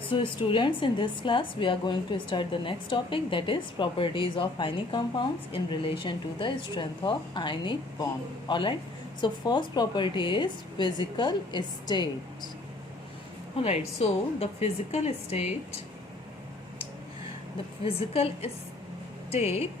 So students, in this class we are going to start the next topic, that is properties of ionic compounds in relation to the strength of ionic bond. Alright, so first property is physical state. Alright, so the physical state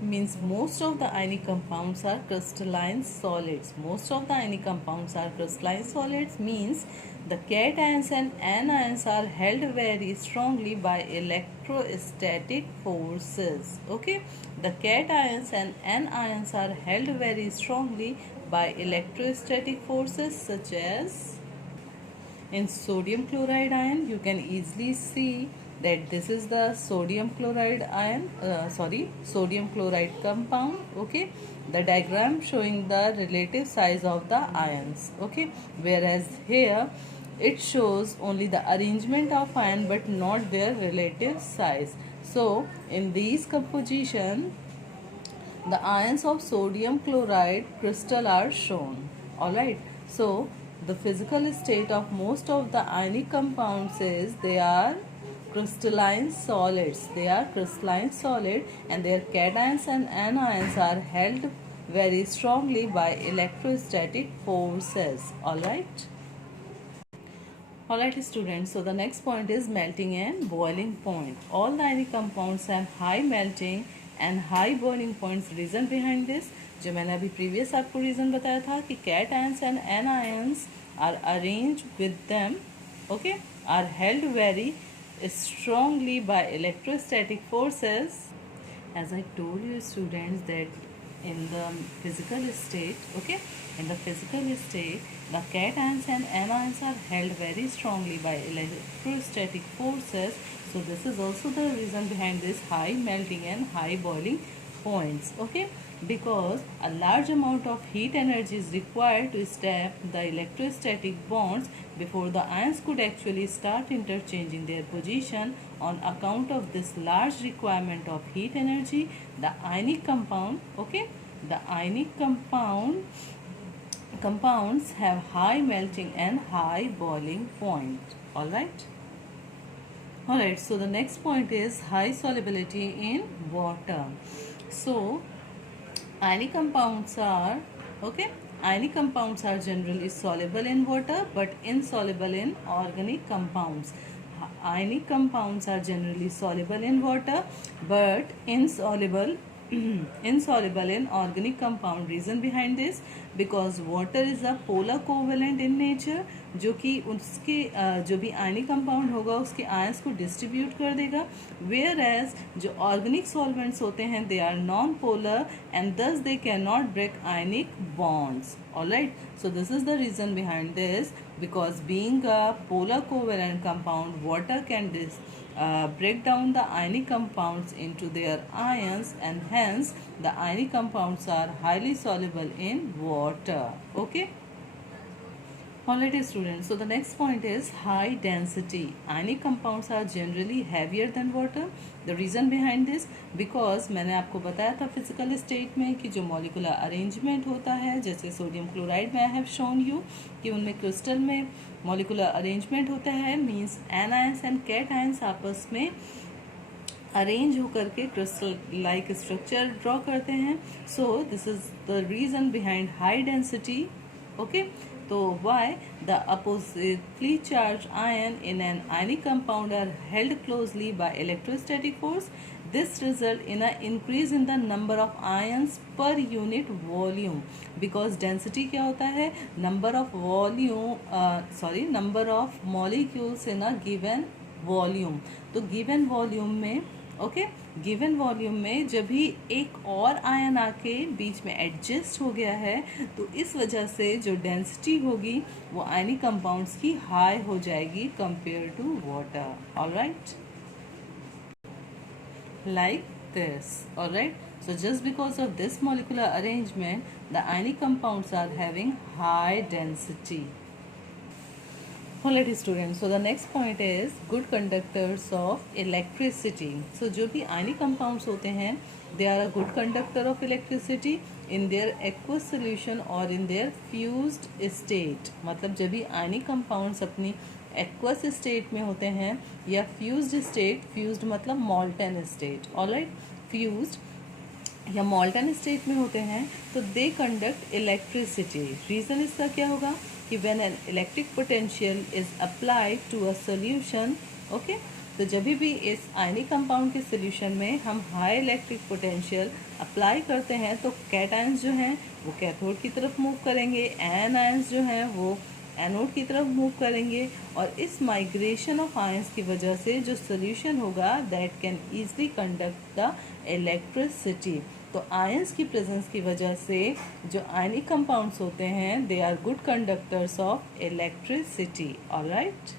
means most of the ionic compounds are crystalline solids. Most of the ionic compounds are crystalline solids means the cations and anions are held very strongly by electrostatic forces. Okay, the cations and anions are held very strongly by electrostatic forces, such as in sodium chloride ion. You can easily see that this is the sodium chloride ion, sodium chloride compound. Okay, the diagram showing the relative size of the ions. Okay, whereas here it shows only the arrangement of ion but not their relative size. So in these composition, the ions of sodium chloride crystal are shown. Alright, so the physical state of most of the ionic compounds is they are crystalline solids. They are crystalline solid and their cations and anions are held very strongly by electrostatic forces. Alright. Alright students, so the next point is melting and boiling point. All the ionic compounds have high melting and high boiling points. Reason behind this, जो मैंने अभी previous आपको reason बताया था कि cations and anions are arranged with them, okay, are held very strongly by electrostatic forces. As I told you students that in the physical state, okay, in the physical state the cations and anions are held very strongly by electrostatic forces. So this is also the reason behind this high melting and high boiling points. Okay, because a large amount of heat energy is required to stop the electrostatic bonds before the ions could actually start interchanging their position. On account of this large requirement of heat energy, the ionic compound, okay, the ionic compounds have high melting and high boiling point. Alright. Alright, so the next point is high solubility in water. So ionic compounds are, okay, ionic compounds are generally soluble in water but insoluble in organic compounds. Ionic compounds are generally soluble in water but insoluble in organic compound. Reason behind this, because water is a polar covalent in nature, जो कि उसके जो भी ionic compound होगा उसके ions को distribute कर देगा, वेयर एज जो ऑर्गेनिक सॉल्वेंट्स होते हैं they are non polar and thus they cannot break ionic bonds. Alright, so this is the reason behind this, because being a polar covalent compound, water can break down the ionic compounds into their ions and hence the ionic compounds are highly soluble in water. Okay. Alright students, so the next point is high density. Ionic compounds are generally heavier than water. The reason behind this, because मैंने आपको बताया था physical state में कि जो molecular arrangement होता है, जैसे सोडियम क्लोराइड में I have shown you कि उनमें क्रिस्टल में molecular arrangement होता है, means anions and cations आपस में अरेंज होकर के क्रिस्टल लाइक स्ट्रक्चर ड्रॉ करते हैं. So this is the reason behind high density. Okay, तो why the oppositely charged ion in an ionic compound are held closely by electrostatic force. This result in an increase in the number of ions per unit volume, because density क्या होता है, number of molecules in a given volume. तो given volume में, okay, given volume में जब भी एक और आयन आके बीच में एडजस्ट हो गया है तो इस वजह से जो डेंसिटी होगी वो आयनिक कंपाउंड्स की हाई हो जाएगी compare to water. Alright, like this. Alright, so just because of this molecular arrangement the ionic compounds are having high density. Alright students, so the next point is good conductors of electricity. So जो भी ionic compounds होते हैं they are a good conductor of electricity in their aqueous solution or in their fused state. मतलब जब भी ionic compounds अपनी aqueous state में होते हैं या फ्यूज्ड स्टेट, फ्यूज्ड मतलब मॉल्टन स्टेट, ऑलराइट, फ्यूज्ड या मॉल्टन स्टेट में होते हैं तो दे कंडक्ट इलेक्ट्रिसिटी। रीज़न इसका क्या होगा कि when an electric potential is applied to a solution, okay, तो जब भी इस आयनिक कंपाउंड के सोल्यूशन में हम हाई इलेक्ट्रिक पोटेंशियल अप्लाई करते हैं तो कैटायंस जो हैं वो कैथोड की तरफ मूव करेंगे, एन आयंस जो हैं वो एनोड की तरफ मूव करेंगे, और इस माइग्रेशन ऑफ आयंस की वजह से जो सोल्यूशन होगा that can easily conduct the electricity. तो आयंस की प्रेजेंस की वजह से जो आयनिक कंपाउंड्स होते हैं they are good conductors of electricity, alright.